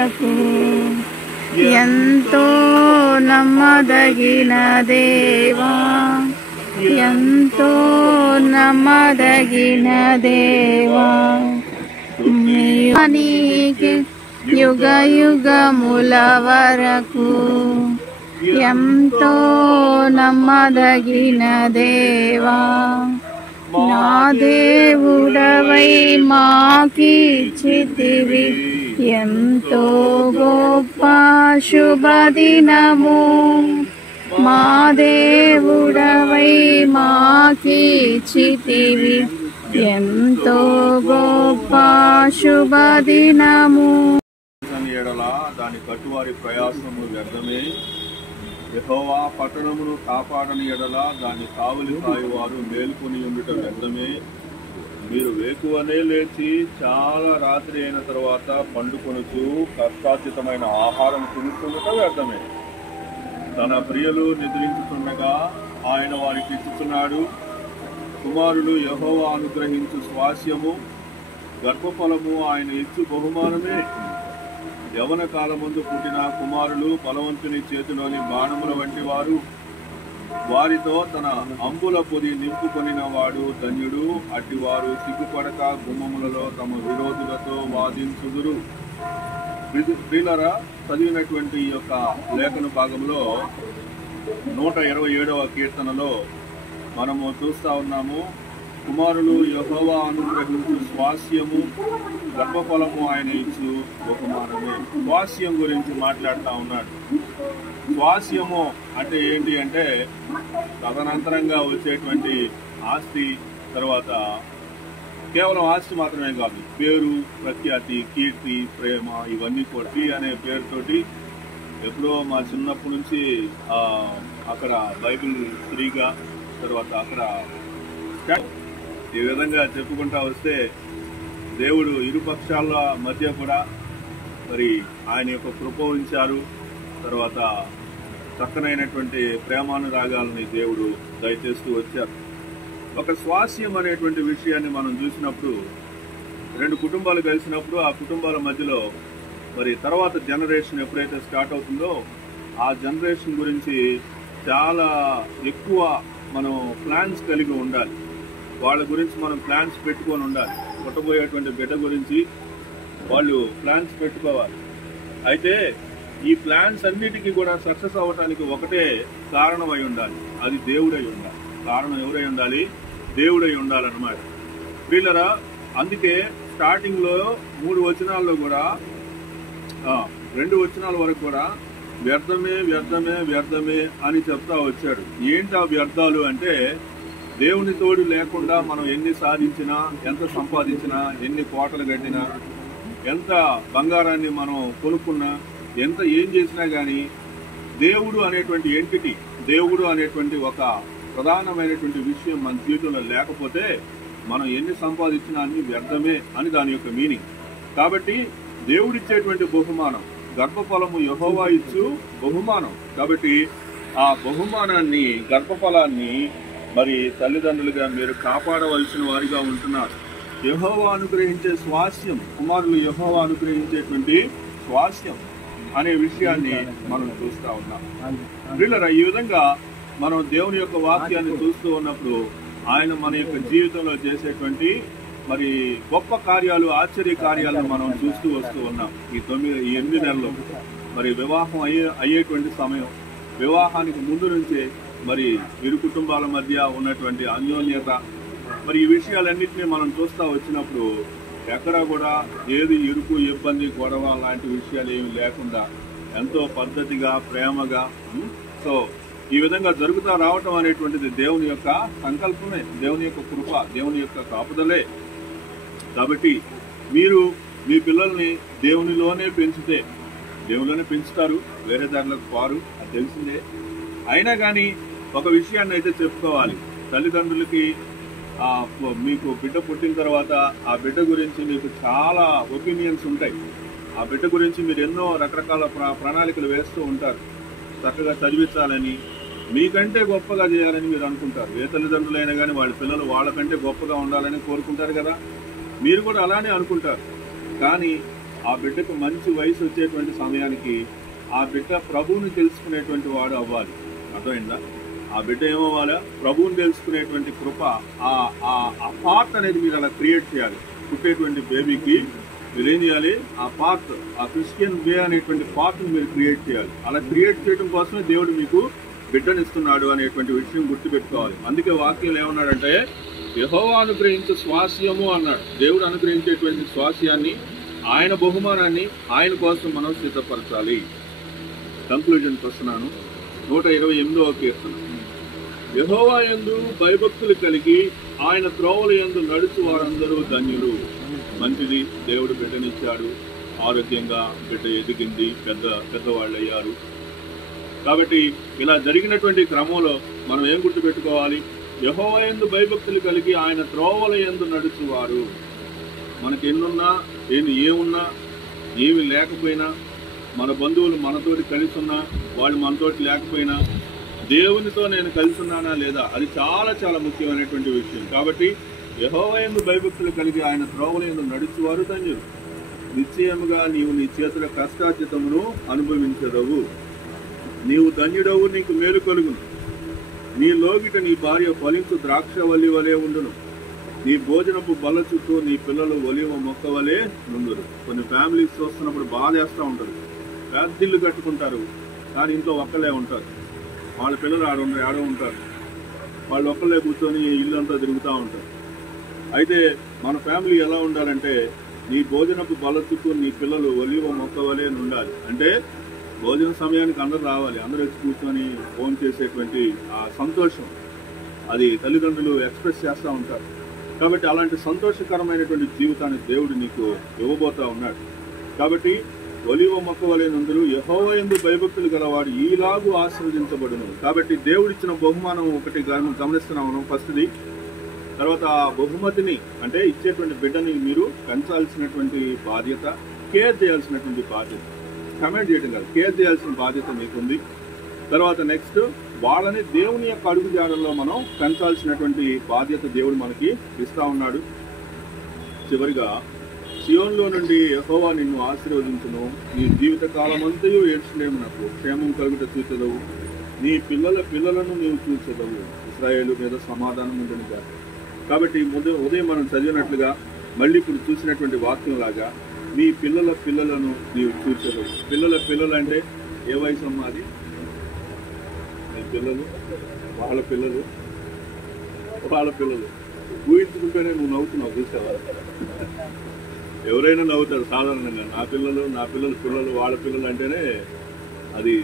వరకు ఎంతో నమ్మదగిన దేవా, ఎంతో నమ్మదగిన దేవా. నీకే యుగ యుగముల వరకు ఎంతో నమ్మదగిన దేవా. నా దేవుడవై మాకిచ్చితివి ఎంతో గొప్ప శుభదినము. మా దేవుడవై మాకిచ్చితివి ఎంతో గొప్ప శుభదినము. దాని కట్టువారి ప్రయాసము వ్యర్థమే. యెహోవా పట్టణమును కాపాడని ఎడల దాని కావలి కాయువారు మేల్కొని ఉండుట వ్యర్థమే. మీరు వేకువనే లేచి చాలా రాత్రి అయిన తర్వాత పండుకొనుచు కష్టార్జితమైన ఆహారం తినుకుండుట వ్యర్థమే. తన ప్రియులు నిద్రించుతుండగా ఆయన వారికి ఇచ్చుచున్నాడు. కుమారులు యెహోవా అనుగ్రహించు స్వాస్యము, గర్భఫలము ఆయన ఇచ్చు బహుమానమే. యవన కాలమందు పుట్టిన కుమారులు బలవంతుని చేతిలోని బాణముల వంటి వారు. వారితో తన అంబుల పొది నింపుకొనిన వాడు ధన్యుడు. అట్టివారు సిగ్గుపడక గుమ్మములలో తమ విరోధులతో వాదించుదురు. ప్రియులారా, చదివినటువంటి ఈ యొక్క లేఖన భాగంలో 127వ కీర్తనలో మనము చూస్తా ఉన్నాము. కుమారులు యెహోవా అనుగ్రహించు స్వాస్యము, గర్భఫలము ఆయన ఇచ్చు బహుమానమే. స్వాస్యం గురించి మాట్లాడుతూ ఉన్నాడు. స్వాస్యము అంటే ఏంటి అంటే తదనంతరంగా వచ్చేటువంటి ఆస్తి. తర్వాత కేవలం ఆస్తి మాత్రమే కాదు, పేరు, ప్రఖ్యాతి, కీర్తి, ప్రేమ, ఇవన్నీ కూడా అనే పేరుతోటి ఎప్పుడో మా చిన్నప్పటి నుంచి అక్కడ బైబిల్ ఫ్రీగా, తర్వాత అక్కడ ఈ విధంగా చెప్పుకుంటా వస్తే దేవుడు ఇరుపక్షాల మధ్య కూడా మరి ఆయన యొక్క కృప ఉంచారు. తర్వాత చక్కనైనటువంటి ప్రేమానురాగాలని దేవుడు దయచేస్తూ వచ్చారు. ఒక స్వాస్యం అనేటువంటి విషయాన్ని మనం చూసినప్పుడు, రెండు కుటుంబాలు కలిసినప్పుడు ఆ కుటుంబాల మధ్యలో మరి తర్వాత జనరేషన్ ఎప్పుడైతే స్టార్ట్ అవుతుందో ఆ జనరేషన్ గురించి చాలా ఎక్కువ మనం ప్లాన్స్ కలిగి ఉండాలి. వాళ్ళ గురించి మనం ప్లాన్స్ పెట్టుకొని ఉండాలి. పుట్టబోయేటువంటి బిడ్డ గురించి వాళ్ళు ప్లాన్స్ పెట్టుకోవాలి. అయితే ఈ ప్లాన్స్ అన్నిటికీ కూడా సక్సెస్ అవ్వటానికి ఒకటే కారణం అయి ఉండాలి, అది దేవుడై ఉండాలి. కారణం ఎవరై ఉండాలి? దేవుడై ఉండాలన్నమాట. వీళ్ళరా అందుకే స్టార్టింగ్ లో 3 వచనాల్లో కూడా 2 వచనాల వరకు కూడా వ్యర్థమే వ్యర్థమే వ్యర్థమే అని చెప్తా వచ్చాడు. ఏంటి ఆ వ్యర్థాలు అంటే, దేవుని తోడు లేకుండా మనం ఎన్ని సాధించినా, ఎంత సంపాదించినా, ఎన్ని కోటలు కట్టినా, ఎంత బంగారాన్ని మనం కొనుక్కున్నా, ఎంత ఏం చేసినా కానీ దేవుడు అనేటువంటి ఎంటిటీ, దేవుడు అనేటువంటి ఒక ప్రధానమైనటువంటి విషయం మన జీవితంలో లేకపోతే మనం ఎన్ని సంపాదించినా అన్ని వ్యర్థమే అని దాని యొక్క మీనింగ్. కాబట్టి దేవుడిచ్చేటువంటి బహుమానం, గర్భఫలము యెహోవా ఇచ్చు బహుమానం. కాబట్టి ఆ బహుమానాన్ని, గర్భఫలాన్ని మరి తల్లిదండ్రులుగా మీరు కాపాడవలసిన వారిగా ఉంటున్నారు. యెహోవా అనుగ్రహించే స్వాస్యం, కుమారులు యెహోవా అనుగ్రహించేటువంటి స్వాస్యం అనే విషయాన్ని మనం చూస్తూ ఉన్నాం. వీళ్ళరా ఈ విధంగా మనం దేవుని యొక్క వాక్యాన్ని చూస్తూ ఉన్నప్పుడు ఆయన మన యొక్క జీవితంలో చేసేటువంటి మరి గొప్ప కార్యాలు, ఆశ్చర్య కార్యాలను మనం చూస్తూ వస్తూ ఉన్నాం. ఈ 8 నెలలు మరి వివాహం అయ్యేటువంటి సమయం, వివాహానికి ముందు నుంచే మరి ఇరు కుటుంబాల మధ్య ఉన్నటువంటి అన్యోన్యత, మరి ఈ విషయాలన్నింటినీ మనం చూస్తూ వచ్చినప్పుడు ఎక్కడా కూడా ఏది ఇరుకు, ఇబ్బంది, గొడవ లాంటి విషయాలు ఏమి లేకుండా ఎంతో పద్ధతిగా, ప్రేమగా, సో ఈ విధంగా జరుగుతూ రావటం అనేటువంటిది దేవుని యొక్క సంకల్పమే, దేవుని యొక్క కృప, దేవుని యొక్క కాపుదలే. కాబట్టి మీరు మీ పిల్లల్ని దేవునిలోనే పెంచితే, దేవునిలోనే పెంచుతారు, వేరే దారిలోకి పోరు, అది తెలిసిందే. అయినా కానీ ఒక విషయాన్ని అయితే చెప్పుకోవాలి. తల్లిదండ్రులకి మీకు బిడ్డ పుట్టిన తర్వాత ఆ బిడ్డ గురించి మీకు చాలా ఒపీనియన్స్ ఉంటాయి. ఆ బిడ్డ గురించి మీరు ఎన్నో రకరకాల ప్రణాళికలు వేస్తూ ఉంటారు. చక్కగా చదివించాలని, మీకంటే గొప్పగా చేయాలని మీరు అనుకుంటారు. ఏ తల్లిదండ్రులైనా కానీ వాళ్ళ పిల్లలు వాళ్ళకంటే గొప్పగా ఉండాలని కోరుకుంటారు కదా. మీరు కూడా అలానే అనుకుంటారు. కానీ ఆ బిడ్డకు మంచి వయసు వచ్చేటువంటి సమయానికి ఆ బిడ్డ ప్రభువుని తెలుసుకునేటువంటి వాడు అవ్వాలి. అర్థమైందా? ఆ బిడ్డ ఏమవ్వాలా? ప్రభువుని తెలుసుకునేటువంటి కృప, ఆ పార్ట్ అనేది మీరు అలా క్రియేట్ చేయాలి. పుట్టేటువంటి బేబీకి మీరేం చేయాలి? ఆ పార్ట్, ఆ క్రిస్టియన్ వే అనేటువంటి పార్ట్ని మీరు క్రియేట్ చేయాలి. అలా క్రియేట్ చేయడం కోసమే దేవుడు మీకు బిడ్డనిస్తున్నాడు అనేటువంటి విషయం గుర్తుపెట్టుకోవాలి. అందుకే వాక్యం ఏమన్నాడంటే, యెహోవా అనుగ్రహించే స్వాస్యము అన్నాడు. దేవుడు అనుగ్రహించేటువంటి స్వాస్యాన్ని, ఆయన బహుమానాన్ని ఆయన కోసం మనం సిద్ధపరచాలి. కంక్లూజన్కి వస్తున్నాను. 128వ కీర్తన. యెహోవా యందు భయభక్తులు కలిగి ఆయన త్రోవల యందు నడుచు వారందరూ ధన్యులు. మంచిది, దేవుడు బిడ్డనిచ్చాడు, ఆరోగ్యంగా బిడ్డ ఎదిగింది, పెద్దవాళ్ళు అయ్యారు. కాబట్టి ఇలా జరిగినటువంటి క్రమంలో మనం ఏం గుర్తుపెట్టుకోవాలి? యెహోవా యందు భయభక్తులు కలిగి ఆయన త్రోవల యందు నడుచువారు. మనకి ఎన్నున్నా, ఏమున్నా, ఏమి లేకపోయినా, మన బంధువులు మనతోటి కలిసి ఉన్నా, వాళ్ళు మనతోటి లేకపోయినా, దేవునితో నేను కలిసి ఉన్నానా లేదా, అది చాలా చాలా ముఖ్యమైనటువంటి విషయం. కాబట్టి యెహోవా యందు భయభక్తులు కలిగి ఆయన త్రోవల యందు నడుచువారు ధన్యులు. నిశ్చయముగా నీవు నీ చేతుల కష్టార్జితమును అనుభవించదవు. నీవు ధన్యుడవు, నీకు మేలు కలుగును. నీ లోగిట నీ భార్య ఫలించు ద్రాక్షవల్లి వలె ఉండును. నీ భోజనపు బల్ల చుట్టూ నీ పిల్లలు ఒలివ మొక్క వలె నుండురు. కొన్ని ఫ్యామిలీస్ చూస్తున్నప్పుడు బాధేస్తూ ఉంటారు. పెద్దిల్లు కట్టుకుంటారు, కానీ ఇంట్లో ఒక్కలే ఉంటారు. వాళ్ళ పిల్లలు ఆడో ఉంటారు. వాళ్ళు ఒక్కలే కూర్చొని ఇల్లు అంతా తిరుగుతూ ఉంటారు. అయితే మన ఫ్యామిలీ ఎలా ఉండాలంటే, నీ భోజనపు బల్ల చుట్టూ నీ పిల్లలు ఒలివ మొక్క వలె ఉండాలి. అంటే భోజన సమయానికి అందరూ రావాలి, అందరూ వచ్చి కూర్చొని ఫోన్ చేసేటువంటి ఆ సంతోషం, అది తల్లిదండ్రులు ఎక్స్ప్రెస్ చేస్తూ ఉంటారు. కాబట్టి అలాంటి సంతోషకరమైనటువంటి జీవితాన్ని దేవుడు నీకు ఇవ్వబోతా ఉన్నాడు. కాబట్టి ఒలివ మొక్క వలెనందరూ యెహోవా యందు భయభక్తులు గలవాడు ఈలాగు ఆశీర్వదించబడును. కాబట్టి దేవుడిచ్చిన బహుమానం ఒకటి గమనిస్తున్నాం మనం, ఫస్ట్ది. తర్వాత ఆ బహుమతిని, అంటే ఇచ్చేటువంటి బిడ్డని మీరు పెంచాల్సినటువంటి బాధ్యత, కేర్ చేయాల్సినటువంటి బాధ్యత, కమెంట్ చేయడం కాదు, కేర్ చేయాల్సిన బాధ్యత మీకుంది. తర్వాత నెక్స్ట్, వాళ్ళని దేవుని యొక్క అడుగు జాడల్లో మనం పెంచాల్సినటువంటి బాధ్యత దేవుడు మనకి ఇస్తా ఉన్నాడు. చివరిగా, సియోన్లో నుండి యెహోవా నిన్ను ఆశీర్వదించును. నీ జీవిత కాలమంతయు యెరూషలేమునకు క్షేమం కలుగుట చూచెదవు. నీ పిల్లల పిల్లలను నీవు చూచెదవు. ఇశ్రాయేలు మీద సమాధానం ఉండును గాక. కాబట్టి ఉదయం మనం చదివినట్లుగా, మళ్ళీ ఇప్పుడు చూసినటువంటి వాక్యం లాగా, నీ పిల్లల పిల్లలను నీవు చూచెదవు. పిల్లల పిల్లలు అంటే ఏ వయసు అమ్మా అది? నీ పిల్లలు, వాళ్ళ పిల్లలు ఊహించుకుంటేనే నువ్వు నవ్వుతున్నావు, చూసావా? ఎవరైనా నవ్వుతారు సాధారణంగా. నా పిల్లల పిల్లలు, వాళ్ళ పిల్లలు అంటేనే అది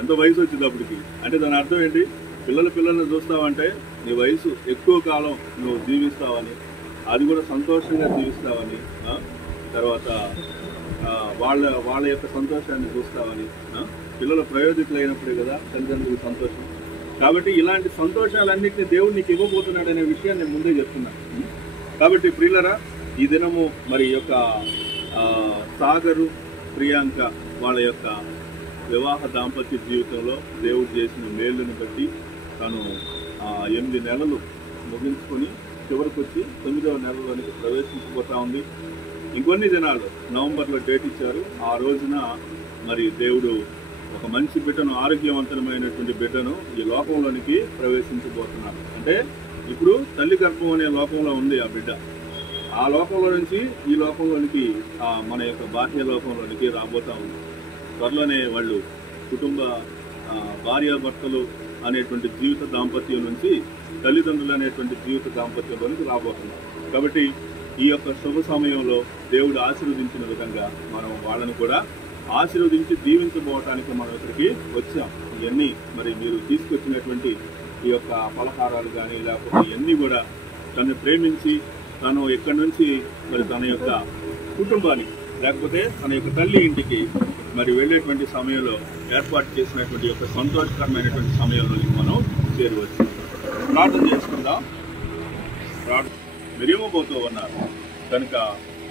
ఎంత వయసు వచ్చింది అప్పటికి. అంటే దాని అర్థం ఏంటి? పిల్లలను చూస్తావంటే నీ వయసు ఎక్కువ కాలం నువ్వు జీవిస్తావని, అది కూడా సంతోషంగా జీవిస్తావని, తర్వాత వాళ్ళ యొక్క సంతోషాన్ని చూస్తావని. పిల్లల ప్రయోజకులు అయినప్పుడే కదా తల్లిదండ్రులకు సంతోషం. కాబట్టి ఇలాంటి సంతోషాలన్నింటినీ దేవుడు నీకు ఇవ్వబోతున్నాడు అనే విషయాన్ని నేను ముందే చెప్తున్నాను. కాబట్టి ప్రియులరా, ఈ దినము మరి యొక్క సాగరు, ప్రియాంక వాళ్ళ యొక్క వివాహ దాంపత్య జీవితంలో దేవుడు చేసిన మేలుని బట్టి తను 8 నెలలు ముగించుకొని చివరికి వచ్చి 9వ నెలలోనికి ప్రవేశించబోతా ఉంది. ఇంకొన్ని దినాలు నవంబర్లో డేట్ ఇచ్చారు. ఆ రోజున మరి దేవుడు ఒక మంచి బిడ్డను, ఆరోగ్యవంతమైనటువంటి బిడ్డను ఈ లోకంలోనికి ప్రవేశించబోతున్నారు. అంటే ఇప్పుడు తల్లి గర్భం అనే లోకంలో ఉంది ఆ బిడ్డ. ఆ లోకంలో నుంచి ఈ లోకంలోనికి, మన యొక్క బాహ్య లోకంలోనికి రాబోతా ఉంది. త్వరలోనే వాళ్ళు కుటుంబ భార్యాభర్తలు అనేటువంటి జీవిత దాంపత్యం నుంచి తల్లిదండ్రులు అనేటువంటి జీవిత దాంపత్యంలోనికి రాబోతున్నారు. కాబట్టి ఈ యొక్క శుభ సమయంలో దేవుడు ఆశీర్వదించిన విధంగా మనం వాళ్ళని కూడా ఆశీర్వదించి దీవించబోవటానికి మనం ఇక్కడికి వచ్చాం. ఇవన్నీ మరి మీరు తీసుకొచ్చినటువంటి ఈ యొక్క పలహారాలు కానీ, లేకపోతే ఇవన్నీ కూడా తను ప్రేమించి తను ఇక్కడి నుంచి మరి తన యొక్క కుటుంబానికి, లేకపోతే తన యొక్క తల్లి ఇంటికి మరి వెళ్ళేటువంటి సమయంలో ఏర్పాటు చేసినటువంటి యొక్క సంతోషకరమైనటువంటి సమయంలో మనం చేరవచ్చు. ప్రార్థన చేసుకుందాం. మెరిమబోతూ ఉన్నారు కనుక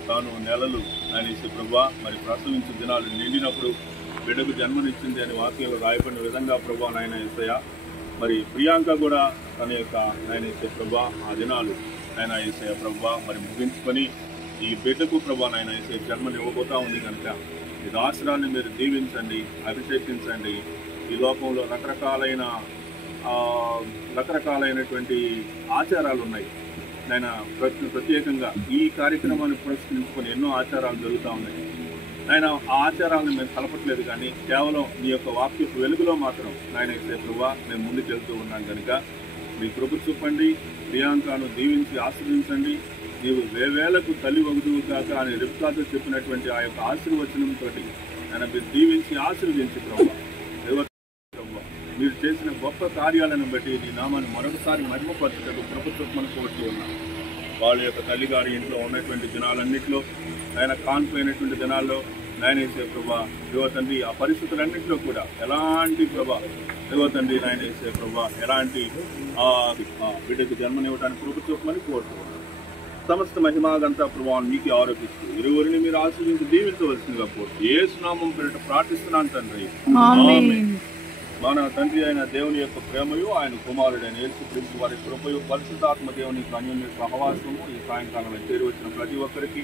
తాను నెలలు అనేసి ప్రభా మరి ప్రసవించే దినాలు నిండినప్పుడు బిడ్డకు జన్మనిచ్చింది అని వాక్యంలో రాయబడిన విధంగా ప్రభా నాయన యేసయ్య, మరి ప్రియాంక కూడా తన యొక్క నాయన యేసయ్య ప్రభా ఆ దినాలు నాయన యేసయ్య ప్రభా మరి ముగించుకొని ఈ బిడ్డకు ప్రభా నాయన జన్మని ఇవ్వబోతా ఉంది కనుక ఈ దాసరాన్ని మీరు దీవించండి, అభిషేకించండి. ఈ లోకంలో రకరకాలైనటువంటి ఆచారాలు ఉన్నాయి ఆయన. ప్రత్యేకంగా ఈ కార్యక్రమాన్ని పురస్కరించుకొని ఎన్నో ఆచారాలు జరుగుతూ ఉన్నాయి ఆయన. ఆ ఆచారాలను మేము కలపట్లేదు, కానీ కేవలం మీ యొక్క వాక్యపు వెలుగులో మాత్రం నాయన ప్రభా మేము ముందుకెళ్తూ ఉన్నాం కనుక మీ కృప చూపండి. ప్రియాంకను దీవించి ఆశీర్వదించండి. నీవు వేవేలకు తల్లి వగుదువు కాక అని రిబ్కాతో చెప్పినటువంటి ఆ యొక్క ఆశీర్వచనంతో ఆయన మీరు దీవించి ఆశీర్వదించి ప్రభా మీరు చేసిన గొప్ప కార్యాలను బట్టి నీ నామాన్ని మరొకసారి మహిమపరచుటకు ప్రభుత్వం కోరుతూ ఉన్నాం. వాళ్ళ యొక్క తల్లిగారి ఇంట్లో ఉన్నటువంటి దినాలన్నింటిలో ఆయన కాన్పోయినటువంటి దినాల్లో నాయన వేసే ప్రభా యువతండ్రి ఆ పరిస్థితులన్నింటిలో కూడా ఎలాంటి ప్రభా యువతండ్రి నాయన వేసే ప్రభా ఎలాంటి బిడ్డకు జన్మనివ్వడానికి ప్రభుత్వమని కోరుతూ ఉన్నాం. సమస్త మహిమాగంతా ప్రభావం మీకు ఆరోపిస్తూ ఇరువురిని మీరు ఆశీర్వించి దీవించవలసిందిగా కోరుతూ యేసు నామం పేరిట ప్రార్థిస్తున్నాను తండ్రి. మన తండ్రి అయిన దేవుని యొక్క ప్రేమయు ఆయన కుమారుడైన యేసుక్రీస్తు వారి కృపయు పరిశుద్ధాత్మ దేవుని అన్యోన్య సహవాసము ఈ సాయంకాలంలో చేరి వచ్చిన ప్రతి ఒక్కరికి,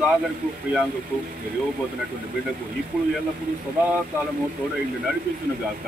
సాగర్కు, ప్రియాంకకు, మీరు ఇవ్వబోతున్నటువంటి బిడ్డకు ఇప్పుడు ఎల్లప్పుడూ సదాకాలము తోడైండి నడిపించును గాక.